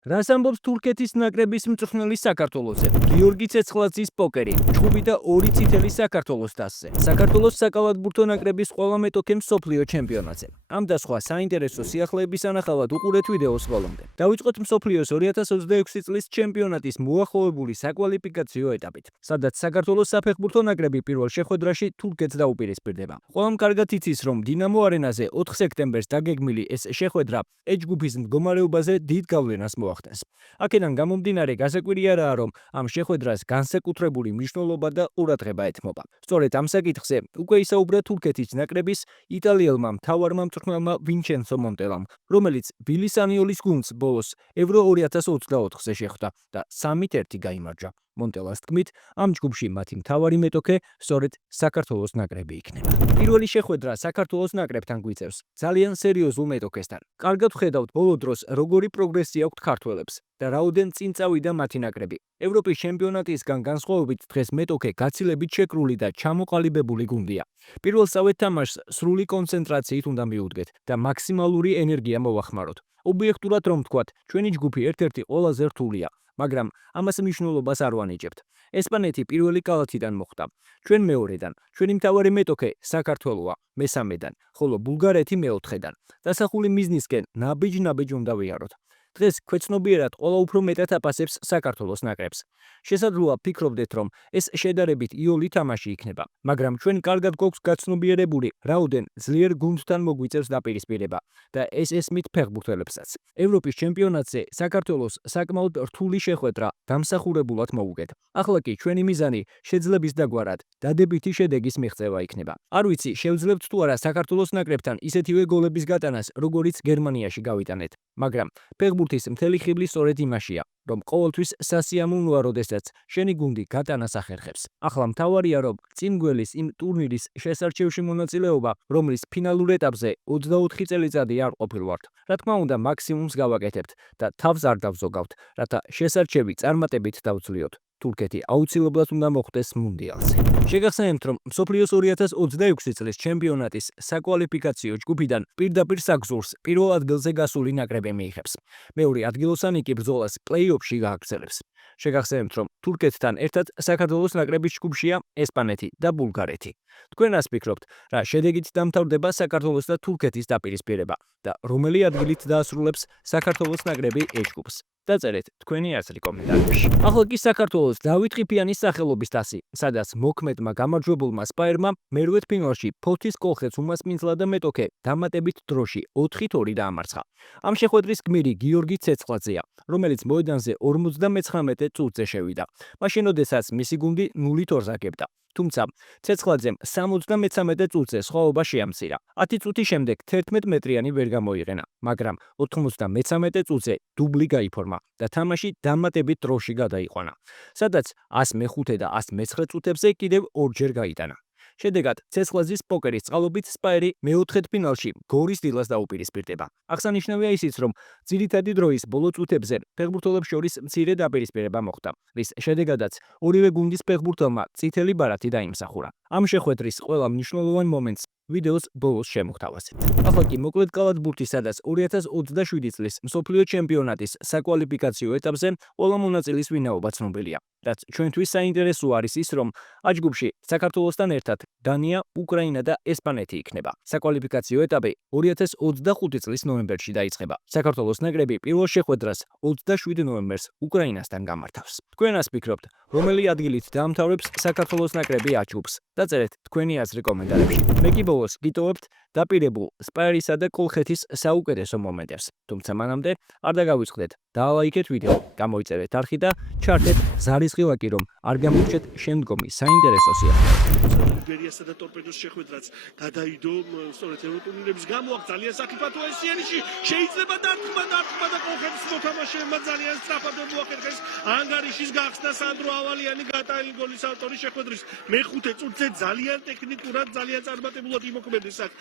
რას ამბობს თურქეთის ნაკრების მწვრთნელი საქართველოზე? გიორგი ცეცხლაძის პოკერი, ჩხუბი და 2 წითელი საქართველოს დასზე. საქართველოს საკალათბურთო ნაკრების ყველა მეტოქე მსოფლიო ჩემპიონატზე. ამ და სხვა საინტერესო სიახლეების ანახავად უყურეთ ვიდეოს ბოლომდე. დავიწყოთ მსოფლიოს 2026 წლის ჩემპიონატის მოახლოებული საკვალიფიკაციო ეტაპით, სადაც საქართველოს საფეხბურთო ნაკრები პირველ შეხვედრაში თურქეთს დაუპირისპირდება. ყველამ კარგად იცის, რომ დინამო არენაზე 4 სექტემბერს დაგეგმილი ეს შეხვედრა ეჯგუფის მდგომარეობაზე დიდ გავლენას მოახდენს. აქედან გამომდინარე გასაკვირი არაა, რომ ამ შეხვედრას განსაკუთრებული მნიშვნელობა და ყურადღება ეთმობა. სწორედ ამ საკითხზე უკვე ისაუბრა თურქეთის ნაკრების იტალიელმა მთავარმა მწვრთნელმა ვინჩენცო მონტელამ, რომელიც ვილისანიოლის გუნდს ბოლოს ევრო 2024-ზე შეხვდა და 3-1 გაიმარჯვა. მონტელას თქმით, ამ ჯგუფში მათი მთავარი მეტოქე სწორედ საქართველოს ნაკრები იქნება. პირველი შეხვედრა საქართველოს ნაკრებთან გვიწევს ძალიან სერიოზულ მეტოქესთან. კარგად ვხედავთ ბოლო დროს როგორი პროგრესი აქვს ქართველებს და რაოდენ წინ წავიდა მათი ნაკრები. ევროპის ჩემპიონატისგან განსხვავებით დღეს მეტოქე გაცილებით შეკრული და ჩამოყალიბებული გუნდია. პირველსავე თამაშს სრული კონცენტრაციით უნდა მიუდგეთ და მაქსიმალური ენერგია მოვახმაროთ. ობიექტურად რომ ვთქვათ, ჩვენი ჯგუფი ერთ-ერთი ყველაზე რთულია. მაგრამ ამას მნიშვნელობას არ ვანიჭებთ. ესპანეთი პირველი კალათიდან მოხვდა. ჩვენ მეორედან, ჩვენი მთავარი მეტოქე საქართველოა მესამედან, ხოლო ბულგარეთი მეოთხედან. დასახული მიზნისკენ ნაბიჯ-ნაბიჯ უნდა ვიაროთ. დღეს ქვეცნობიერად ყველა უფრო მეტად აფასებს საქართველოს ნაკრებს. შესაძლოა ფიქრობდეთ, რომ ეს შედარებით იოლი თამაში იქნება, მაგრამ ჩვენ კარგად გვაქვს გაცნობიერებული, რაოდენ ძლიერ გუნდთან მოგვიწევს დაპირისპირება და ეს ესმით ფეხბურთელებსაც. ევროპის ჩემპიონატზე საქართველოს საკმაოდ რთული შეხვედრა დამსახურებულად მოუგეთ. ახლა კი ჩვენი მიზანი შეძლების დაგვარად დადებითი შედეგის მიღწევა იქნება. არ ვიცი, შევძლებთ თუ არა საქართველოს ნაკრებთან ისეთივე გოლების გატანას, როგორიც გერმანიაში გავიტანეთ, მაგრამ ფეხბურთის მთელი ხიბლი სწორედ იმაშია, რომ ყოველთვის სასიამოვნოა, როდესაც შენი გუნდი გატანას ახერხებს. ახლა მთავარია, რომ წინ გველის იმ ტურნირის შესარჩევში მონაწილეობა, რომლის ფინალურ ეტაპზე 24 წელიწადი არ ყოფილვართ. რა თქმა უნდა, მაქსიმუმს გავაკეთებთ და თავს არ დავზოგავთ, რათა შესარჩევი წარმატებით დავწლიოთ. თურქეთი აუცილებლად უნდა მოხვდეს მუნდიალზე. შეგახსენებთ, რომ მსოფლიოს 2026 წლის ჩემპიონატის საკვალიფიკაციო ჯგუფიდან პირდაპირ საგზურს პირველ ადგილზე გასული ნაკრები მიიღებს. მეორე ადგილოსანი კი ბრძოლას პლეი-ოფში გააგრძელებს. შეგახსენებთ, რომ თურქეთთან ერთად საქართველოს ნაკრების ჯგუფშია ესპანეთი და ბულგარეთი. თქვენ რას ფიქრობთ, რა შედეგით დამთავრდება საქართველოს და თურქეთის დაპირისპირება და რომელი ადგილით დაასრულებს საქართველოს ნაკრები ეჯგუფს? დაწერეთ თქვენი აზრი კომენტარებში. ახლა კი საქართველოს დავით ყიფიანის სახელობის თასი, სადაც მოქმედმა გამარჯვებულმა სპაერმა მერვედ ფინალში ფოთის კოლხეთს უმასპინძლა და მეტოქე დამატებით დროში 4-2 დაამარცხა. ამ შეხვედრის გმირი გიორგი ცეცხლაძეა, რომელიც მოედანზე 59 წუთზე შევიდა. მაშინ, როდესაც მისი გუნდი 0-2 აგებდა. თუმცა ცეცხლაძემ 73 წუთზე სხვაობა შეამცირა. 10 წუთის შემდეგ 11 მეტრიანი ვერ გამოიყენა, მაგრამ 93 წუთზე დუბლი გაიფორმა და თამაში დამატებით დროში გადაიყვანა, სადაც 105 და 109 წუთებზე კიდევ ორჯერ გაიტანა. შედეგად ცეცხლაძის პოკერის წყალობით სპაერი მეოთხედ ფინალში გორის დილას დაუპირისპირდება. აღსანიშნავია ისიც, რომ ძირითადი დროის ბოლო წუთებზე ფეხბურთელებს შორის მცირე დაპირისპირება მოხდა, რის შედეგადაც ორივე გუნდის ფეხბურთელმა წითელი ბარათი დაიმსახურა. ამ შეხვედრის ყველა მნიშვნელოვან მომენტს ვიდეოს ბოლოს შემოგთავაზებთ. ახლა კი მოკლედ კალათბურთის, სადაც 2027 წლის მსოფლიო ჩემპიონატის საკვალიფიკაციო ეტაპზე ყველა მონაწილის ვინაობა ცნობილია. რაც ჩვენთვის საინტერესო არის ის, რომ ამ ჯგუფში საქართველოსთან ერთად დანია, უკრაინა და ესპანეთი იქნება. საკვალიფიკაციო ეტაპი 2025 წლის ნოემბერში დაიწყება. საქართველოს ნაკრები პირველ შეხვედრას 27 ნოემბერს უკრაინასთან გამართავს. თქვენ რას ფიქრობთ, რომელი ადგილით დაამთავრებს საქართველოს ნაკრები A ჯგუფს? დაწერეთ თქვენი აზრი კომენტარებში. მე კი ბოლოს გიტოვებთ დაპირებულ სპაერისა და კოლხეთის საუკეთესო მომენტებს. თუმცა მანამდე არ დაგავიწყდეთ, დაალაიქეთ ვიდეო, გამოიწერეთ არხი და ჩართეთ ზარისხი ლაიკი, რომ არ გამოგჩეთ შემდგომი საინტერესო სიახლე. ბერიასა და ტორპედოს შეხვედრაც გადაიდო სწორედ ევროტურნირების გამო აქ ძალიან საფათო ესიანიში შეიძლება დარტყმა და კოლხეთის მოთამაშეებმა ძალიან სწრაფად მოახერხეს ანგარიშის გახსნა სანდრო ავალიანი გატაილი გოლის ავტორი შეხვედრის მეხუთე წუთზე ძალიან ტექნიკურად ძალიან წარმატებულად იმოქმედეს აქ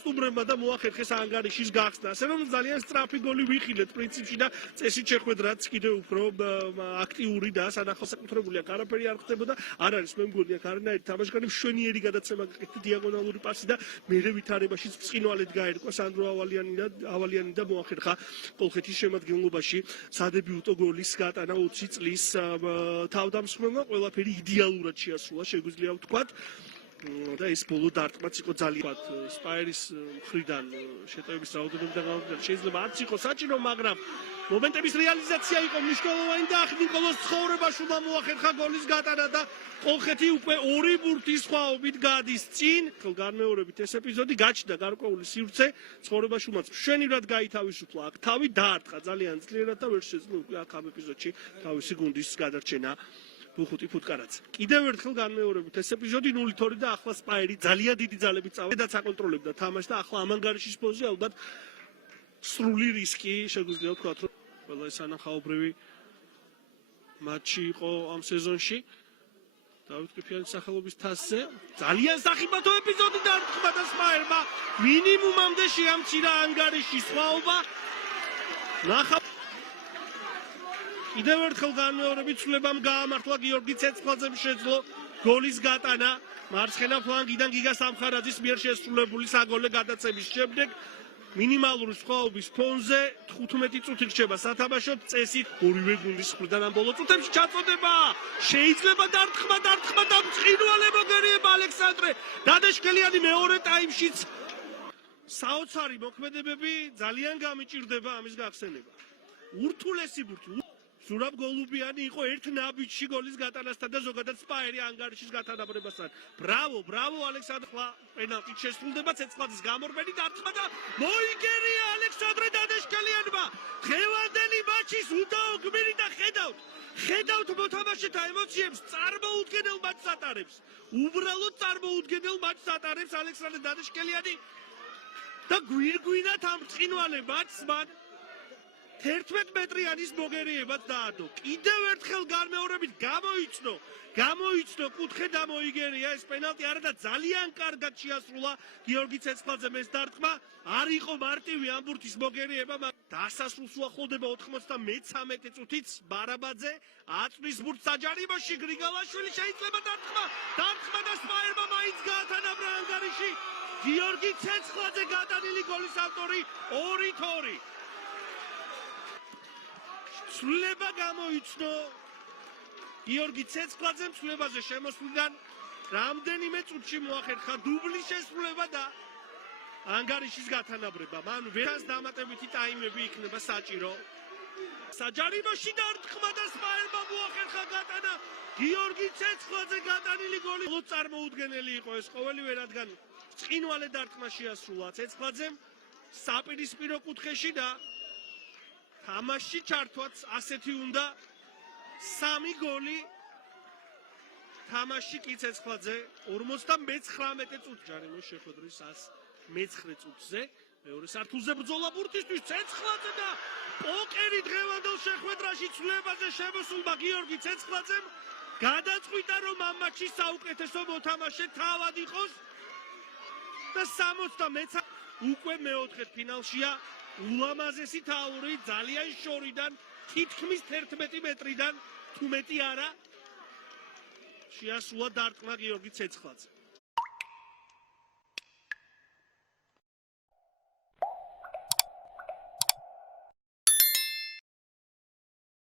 სტუმრებმა და მოახერხეს ანგარიშის გახსნა. ასე რომ ძალიან სწრაფი გოლი ვიხილეთ პრინციპში და წესით შეხვედრაც კიდევ უფრო აქტიური და სანახავსაკუთრებული აქ არაფერი არ ხდებოდა. არ არის მე მგონი აქ არანაირი თამაშგარი მშვენიერი გადაცემა დიაგონალური პასი და მერე ვითარებაში ბრწყინვალედ გაერკვა სანდრო ავალიანი და მოახერხა კოლხეთის შემადგენლობაში სადებიუტო გოლის გატანა 20 წლის თავდამსხმელმა. ყველაფერი იდეალურად შეასრულა, შეგვიძლია ვთქვათ. და ეს ბოლო დარტყმაც იყო ძალიან სპაერის მხრიდან შეტევების რაოდენობიდან გამომდინარე შეიძლება არც იყოს საჭირო, მაგრამ მომენტების რეალიზაცია იყო მნიშვნელოვანი და ახ ნიკოლოს ცხოვრებაშულა მოახერხა გოლის გატანა და კოლხეთი უკვე 2 ბურთის სხვაობით გადის წინ. განმეორებით ეს ეპიზოდი გაჩნდა გარკვეული სივრცე, ცხოვრებაშულაც მშვენივრად გაითავისუფლა, აქ თავი დაარტყა ძალიან ძლიერად და ვერ შეძლო უკვე აქ ამ ეპიზოდში თავისი გუნდის გადარჩენა. ბუხუტი ფუტკარაც. კიდევ ერთხელ განმეორებით ეს ეპიზოდი 0-2 და ახლა სპაერი ძალიან დიდი ძალებით წავიდა და აკონტროლებდა თამაშს და ახლა ამ ანგარიშის პოზიცია ალბათ სრული რისკი შეგვიძლია ვთქვათ, რომ ყველა ეს ანახაობრივი მატჩი იყო ამ სეზონში. დავით ყიფიანის სახელობის თასზე ძალიან სახიფათო ეპიზოდი დარტყმა და სპაერმა მინიმუმამდე შეამცირა ანგარიშის სხვაობა. ნახავ კიდევ ერთხელ განმეორებით ცვლებამ გაამართლა გიორგი ცეცხლაძემ შეძლო გოლის გატანა მარცხენა ფლანგიდან გიგა სამხარაძის მიერ შესრულებული საგოლე გადაცემის შემდეგ მინიმალური სხვაობის ფონზე 15 წუთი რჩება სათამაშო წესით ორივე გუნდის მხრიდან ამ ბოლო წუთებში ჩაწოდება შეიძლება დარტყმა და მწყინვალე მოგერიება ალექსანდრე დადაშკელიანი მეორე ტაიმშიც საოცარი მოქმედებები ძალიან გამიჭირდება ამის გახსენება. ურთულესი ბურთი ზურაბ გოლუბიანი იყო ერთ ნაბიჯში გოლის გატანასთან და ზოგადად სპაერი ანგარიშის გათანაბრებასთან. ბრავო ალექსანდრე პენალტით შესრულდება ცეცხლაძის გამორბენი დარტყმა და მოიგერია ალექსანდრე დადაშკელიანმა. დღევანდელი მატჩის უდაო გმირი და ხედავთ მოთამაშეთა ემოციებს, წარმოუდგენელ მატჩს ატარებს. უბრალოდ წარმოუდგენელ მატჩს ატარებს ალექსანდრე დადაშკელიანი და გვირგვინად ამ ბრწყინვალე მატჩს მან 11 მეტრიანის მოგერიებაც დაადო. კიდევ ერთხელ განმეორებით გამოიცნო კუთხე და მოიგერია ეს პენალტი არა და ძალიან კარგად შეასრულა გიორგი ცეცხლაძემ ეს დარტყმა. არ იყო მარტივი ამ ბურთის მოგერიება, მაგრამ დასასრულს უახლოვდება 93 წუთით ბარაბაძე აწვის ბურთს საჯარიმოში გრიგალაშვილი შეიძლება დარტყმა და სპაერმა მაინც გაათანაბრა ანგარიში. გიორგი ცეცხლაძე გატანილი გოლის ავტორი 2-2. ცვლილება გამოიცნო გიორგი ცეცხლაძემ ცვლილებაზე შემოსვლიდან რამდენიმე წუთში მოახერხა დუბლის შესრულება და ანგარიშის გათანაბრება. მან ვერას დამატებითი ტაიმები იქნება საჭირო. საჯარიმოში დარტყმა და სპაერმა მოახერხა გატანა გიორგი ცეცხლაძე გატანილი გოლი. წარმოუდგენელი იყო ეს ყოველივე, რადგან ბრწყინვალე დარტყმა შეასრულა ცეცხლაძემ საპირისპირო კუთხეში და თამაშში ჩართვაც ასეთი უნდა 3 გოლი თამაშში კი ცეცხლაძე 59 წუთი ჯარიმოს შეხვედრის 119 წუთზე მეორე სართულზე ბრძოლა ბურთისთვის ცეცხლაძე და პოკერი დღევანდელ შეხვედრაში ცვლილებაზე შემოსულმა გიორგი ცეცხლაძემ გადაწყვიტა რომ ამ მატჩში საუკეთესო მოთამაშე თავად იყოს და 73 უკვე მეოთხედფინალშია ულამაზესი თაური ძალიან შორიდან თითქმის 11 მეტრიდან თუ მეტი არა შეასრულა დარტყმა გიორგი ცეცხლაძე.